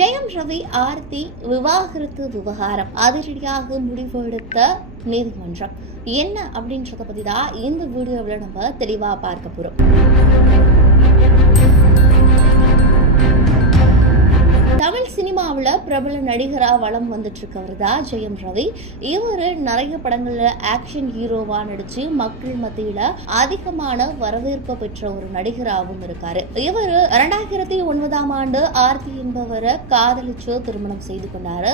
ஜெயம் ரவி ஆர்த்தி விவாகரத்து விவகாரம் அதிரடியாக முடிவெடுத்த நீதிமன்றம். என்ன அப்படின்றத பற்றி தான் இந்த வீடியோவில் நம்ம தெளிவாக பார்க்க போகிறோம் பிரபல நடிகராக வளம் வந்துட்டுருக்கவர் தான் ஜெயம் ரவி. இவர் நிறைய படங்களில் ஆக்ஷன் ஹீரோவாக நடித்து மக்கள் மத்தியில் அதிகமான வரவேற்பு பெற்ற ஒரு நடிகராகவும் இருக்கார். இவர் ரெண்டாயிரத்தி ஒன்பதாம் ஆண்டு ஆர்த்தி என்பவரை காதலிச்சு திருமணம் செய்து கொண்டார்.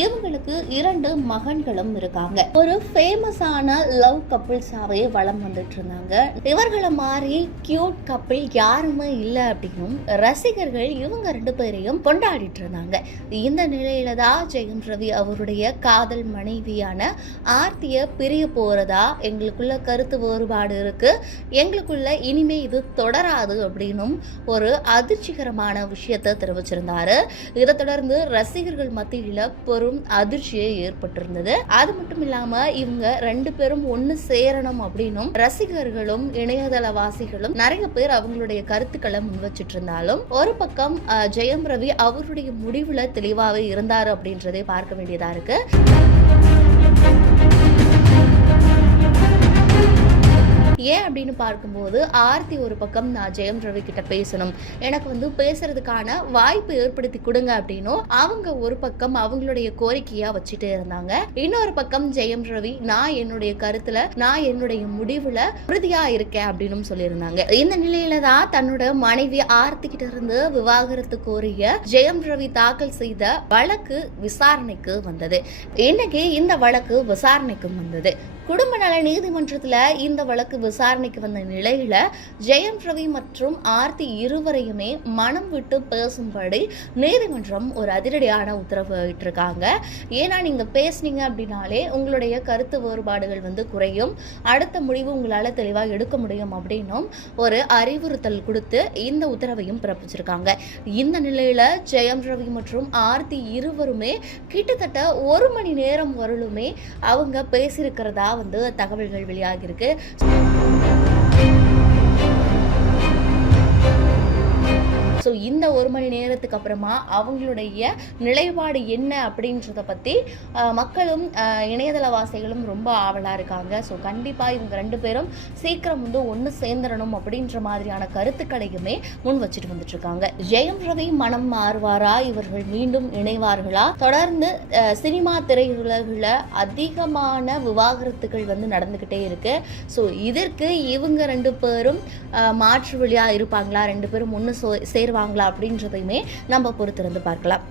இவங்களுக்கு இரண்டு மகன்களும் இருக்காங்க. ஒரு ஃபேமஸான லவ் கப்பிள்ஸாவே வளம் வந்துட்டு இருந்தாங்க இவர்களை மாதிரி கியூட் கப்பிள் யாருமே இல்லை அப்படின்னும் ரசிகர்கள் இவங்க ரெண்டு பேரையும் கொண்டாடிட்டு இருந்தாங்க இந்த நிலையில தான் ஜெயம் ரவி அவருடைய காதல் மனைவியான ஆர்த்திய பிரிய போறதா? எங்களுக்குள்ள கருத்து வேறுபாடு இருக்கு. எங்களுக்குள்ள இனிமே இது தொடராது அப்படின்னும் ஒரு அதிர்ச்சிகரமான விஷயத்தை தெரிவிச்சிருந்தாரு. இதை தொடர்ந்து ரசிகர்கள் மத்தியில பெரும் அதிர்ச்சியை ஏற்பட்டிருந்தது. அது மட்டும் இல்லாம இவங்க ரெண்டு பேரும் ஒண்ணு சேரணும் அப்படின்னும் ரசிகர்களும் இணையதளவாசிகளும் நிறைய பேர் அவங்களுடைய கருத்துக்களை முன் வச்சிட்டு இருந்தாலும் ஒரு பக்கம் ஜெயம் ரவி அவருடைய முடிவுல தெளிவாகவே இருந்தார் அப்படின்றதை பார்க்க வேண்டியதா இருக்கு. ஏன் அப்படின்னு பார்க்கும்போது ஆர்த்தி ஒரு பக்கம் நான் ஜெயம் ரவி கிட்ட பேசணும். எனக்கு வந்து பேசுறதுக்கான வாய்ப்பு ஏற்படுத்தி கொடுங்க அப்படின்னும் அவங்க ஒரு பக்கம் அவங்களுடைய கோரிக்கையா வச்சுட்டே இருந்தாங்க. இன்னொரு பக்கம் ஜெயம் ரவி நான் என்னுடைய கருத்துல நான் என்னுடைய முடிவுல உறுதியா இருக்கேன் அப்படின்னு சொல்லியிருந்தாங்க. இந்த நிலையில தான் தன்னோட மனைவி ஆர்த்தி கிட்ட இருந்து விவாகரத்து கோரிய ஜெயம் ரவி தாக்கல் செய்த வழக்கு விசாரணைக்கு வந்தது. இன்னைக்கு இந்த வழக்கு விசாரணைக்கும் வந்தது. குடும்ப நல நீதிமன்றத்துல இந்த வழக்கு விசாரணைக்கு வந்த நிலையில ஜெயம் ரவி மற்றும் ஆர்த்தி இருவரையுமே மனம் விட்டு பேசும்படி நீதிமன்றம் ஒரு அதிரடியான உத்தரவு இட்டிருக்காங்க. ஏன்னா நீங்க பேசுனீங்க அப்படின்னாலே உங்களுடைய கருத்து வேறுபாடுகள் வந்து குறையும். அடுத்த முடிவு உங்களால தெளிவா எடுக்க முடியும் அப்படின்னும் ஒரு அறிவுறுத்தல் கொடுத்து இந்த உத்தரவையும் பிறப்பிச்சிருக்காங்க. இந்த நிலையில ஜெயம் ரவி மற்றும் ஆர்த்தி இருவருமே கிட்டத்தட்ட ஒரு மணி நேரம் வரலுமே அவங்க பேசியிருக்கிறதா வந்து தகவல்கள் வெளியாகியிருக்கு. Thank you. ஸோ இந்த ஒரு மணி நேரத்துக்கு அப்புறமா அவங்களுடைய நிலைப்பாடு என்ன அப்படின்றத பற்றி மக்களும் இணையதளவாசிகளும் ரொம்ப ஆவலாக இருக்காங்க. ஸோ கண்டிப்பாக இவங்க ரெண்டு பேரும் சீக்கிரம் வந்து ஒன்று சேர்ந்துடணும் அப்படின்ற மாதிரியான கருத்துக்களையுமே முன் வச்சுட்டு வந்துட்டுருக்காங்க ஜெயம் ரவி மனம் மாறுவாரா? இவர்கள் மீண்டும் இணைவார்களா? தொடர்ந்து சினிமா திரையுலகில் அதிகமான விவாகரத்துகள் வந்து நடந்துக்கிட்டே இருக்கு. ஸோ இதற்கு இவங்க ரெண்டு பேரும் மாற்று வழியாக இருப்பாங்களா? ரெண்டு பேரும் ஒன்று சேருவாங்களா அப்படின்றதையுமே நம்ம பொறுத்திருந்து பார்க்கலாம்.